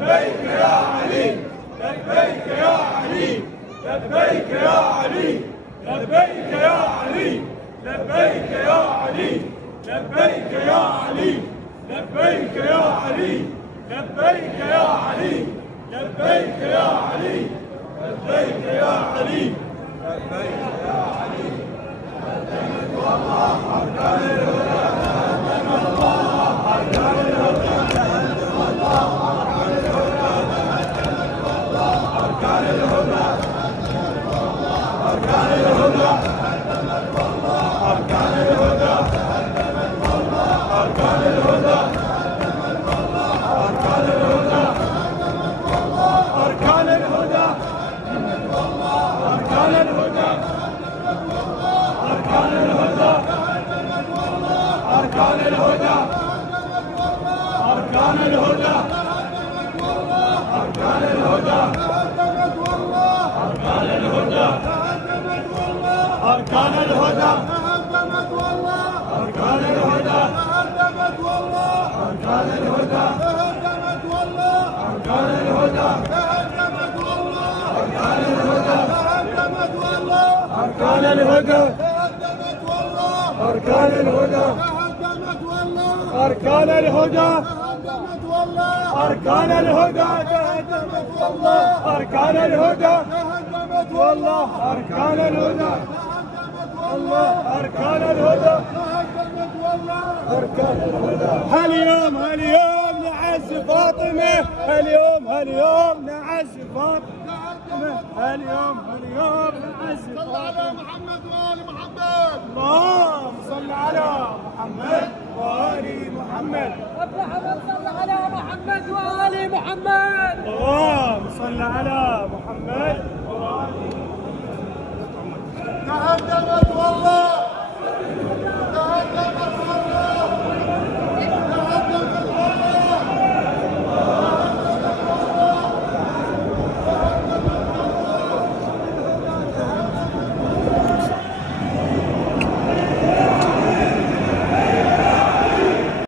لبيك يا علي، لبيك يا علي، لبيك يا علي، لبيك يا علي، لبيك يا علي، لبيك يا علي، لبيك يا علي، لبيك يا علي، لبيك يا علي، لبيك يا علي، لبيك يا علي. قدمت والله أركان الهدى، قدمت الله أركان الهدى، قدمت الله أركان الهدى، قدمت الله أركان الهدى، أركان الهدى، قدمت الله أركان الهدى، قدمت الله أركان الهدى، قدمت الله أركان الهدى، أركان الهدى، أركان الهدى، أركان الهدى، أركان الهدى، أركان الهدى، أركان الهدى، أركان الهدى، أركان الهدى، أركان الهدى، أركان الهدى، أركان الهدى، أركان الهدى، أركان الهدى، أركان الهدى، أركان الهدى، أركان الهدى، أركان الهدى، والله أركان الهدى، الله أركان الهدى، أركان الهدى. هاليوم نعز فاطمة، هاليوم نعز فاطمة، هاليوم نعز فاطمة. صل على محمد وآل محمد. اللهم صل على محمد وآل محمد. أبو حمد صل على محمد وآل محمد. اللهم صل على محمد وآل محمد. تهدمت والله